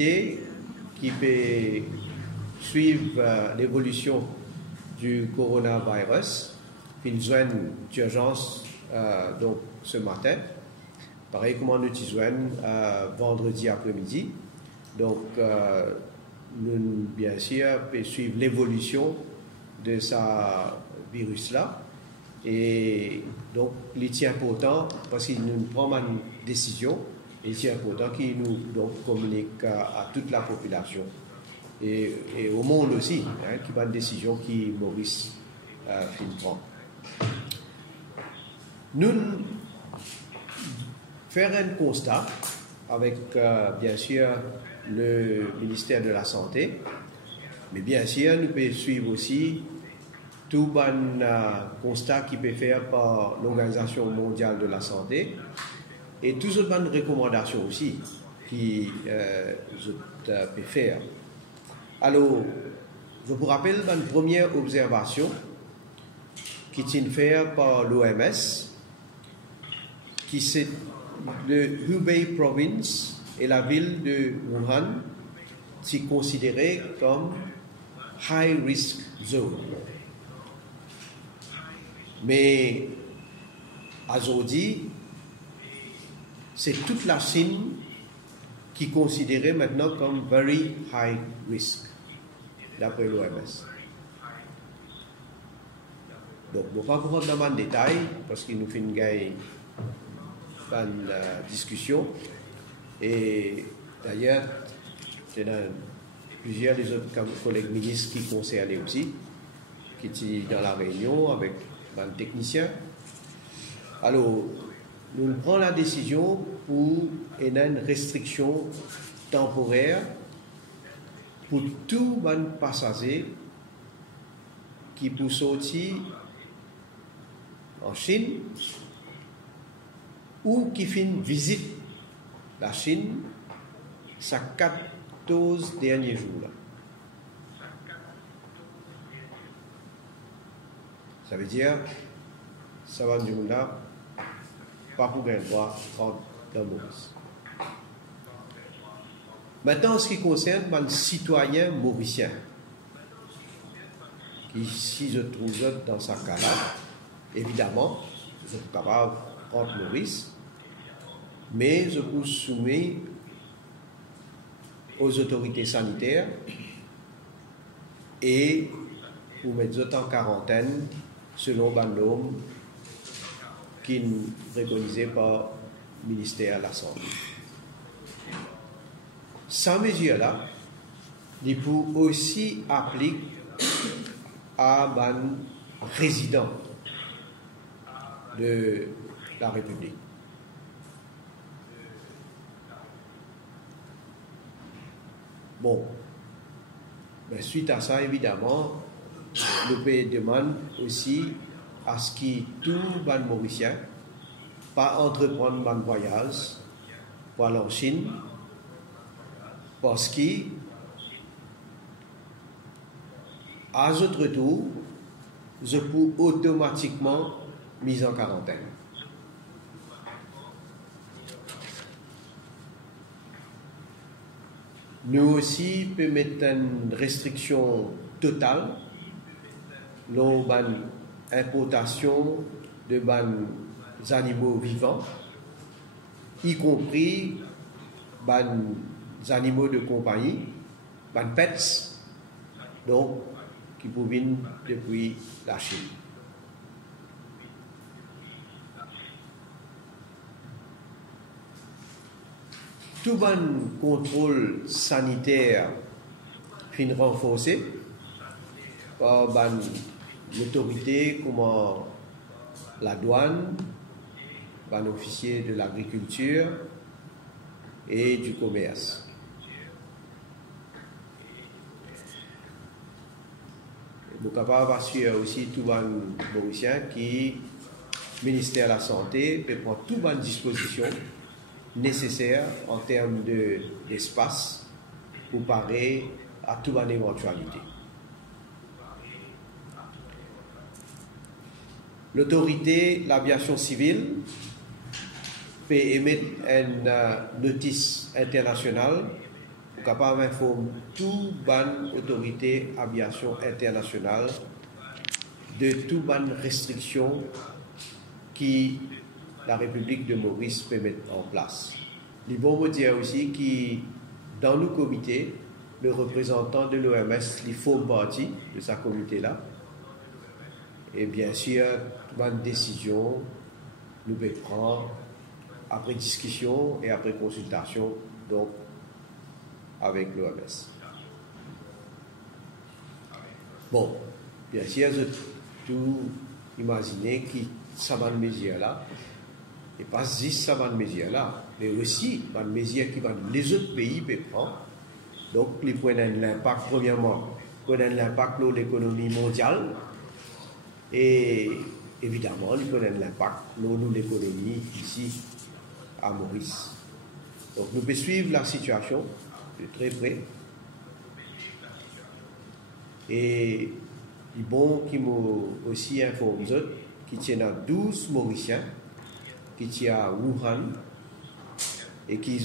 autorités qui peut suivre l'évolution du coronavirus, qui joignent d'urgence donc ce matin. Pareil comment nous y joignent vendredi après-midi. Donc, nous, bien sûr, pouvons suivre l'évolution de ce virus-là. Et donc, il est important, parce qu'il nous prend une décision, il est important qu'il nous donc, communique à toute la population. Et au monde aussi, qui prend une décision qui Maurice prend. Nous faire un constat avec, bien sûr, le ministère de la Santé, mais bien sûr, nous pouvons suivre aussi tout bon constat qui peut faire par l'Organisation mondiale de la santé et toutes les bonnes recommandations aussi qui je peux faire. Alors, je vous rappelle une première observation qui est faite par l'OMS, qui c'est le Hubei province et la ville de Wuhan, c'est considéré comme high risk zone. Mais aujourd'hui, c'est toute la Chine qui est considérée maintenant comme very high risk, d'après l'OMS. Donc, je ne vais pas vous rentrer dans le détail parce qu'il nous fait une discussion. Et d'ailleurs, il y a plusieurs des autres collègues ministres qui sont concernés aussi, qui étaient dans la réunion avec un technicien. Alors, nous prenons la décision pour une restriction temporaire pour tout les passagers qui peuvent sortir en Chine ou qui font visite la Chine ces 14 derniers jours. Ça veut dire, ça va du monde là, pas pour gagner droit dans Maurice. Maintenant, en ce qui concerne les citoyens mauriciens, qui, si je trouve dans ce cas-là, évidemment, je suis capable de rentrer Maurice, mais je vous soumets aux autorités sanitaires et vous mettre en quarantaine selon les normes qui sont préconisées par le ministère de la Santé. Sans mesure-là, il peut aussi appliquer à les résidents de la République. Bon, mais suite à ça, évidemment, le pays demande aussi à ce que tout les Mauriciens pas entreprendre un voyage pour aller en Chine, parce que à notre retour, je peux automatiquement mise en quarantaine. Nous aussi pouvons mettre une restriction totale l'importation de animaux vivants, y compris les animaux de compagnie, les pets, donc qui proviennent depuis la Chine. Tout bon contrôle sanitaire fin renforcé par l'autorité comme la douane, par l'officier de l'agriculture et du commerce. Nous sommes capables d'assurer aussi tout les Mauriciens qui, le ministère de la Santé, peut prendre toutes les dispositions nécessaires en termes d'espace pour parer à toute une éventualité. L'autorité, l'aviation civile, peut émettre une notice internationale pour capable informer toute bonne autorité aviation internationale de toute bonne restriction qui la République de Maurice peut mettre en place. Il faut vous dire aussi que dans le comité, le représentant de l'OMS, il faut partie de sa comité-là. Et bien sûr, toute décision, nous pouvons prendre après discussion et après consultation donc, avec l'OMS. Bon, bien sûr, je tout imaginer que ça va de mesures-là, et pas juste ça va de mesures-là, mais aussi des mesures qui vont les autres pays peuvent prendre. Donc, ils prennent l'impact, premièrement, prennent l'impact de l'économie mondiale, et évidemment, ils prennent l'impact de l'économie ici à Maurice. Donc, nous pouvons suivre la situation de très près. Et il est bon qu'ils m'ont aussi informé qu'il y a 12 Mauriciens qui sont à Wuhan et qui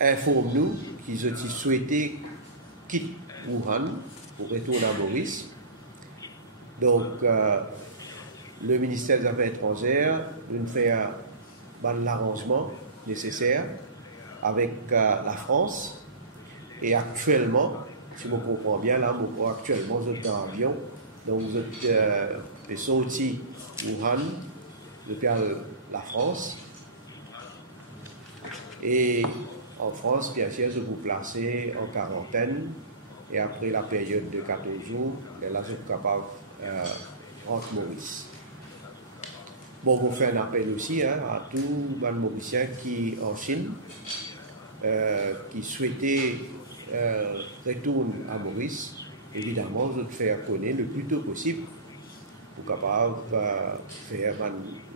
informent nous qu'ils ont souhaité quitter Wuhan pour retourner à Maurice. Donc, le ministère des Affaires étrangères nous fait l'arrangement nécessaire avec la France. Et actuellement, si je comprends bien, là, actuellement, vous êtes en avion, donc vous êtes sorti Wuhan depuis la France. Et en France, bien sûr, vous vous placez en quarantaine. Et après la période de 14 jours, là, vous êtes capable entre Maurice. Bon, on fait un appel aussi à tous les Mauriciens qui en Chine, qui souhaitaient retourner à Maurice. Évidemment, je te faire connaître le plus tôt possible pour capable faire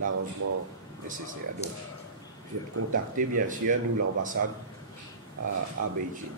l'arrangement nécessaire. Donc, je vais te contacter, bien sûr, nous, l'ambassade à Beijing.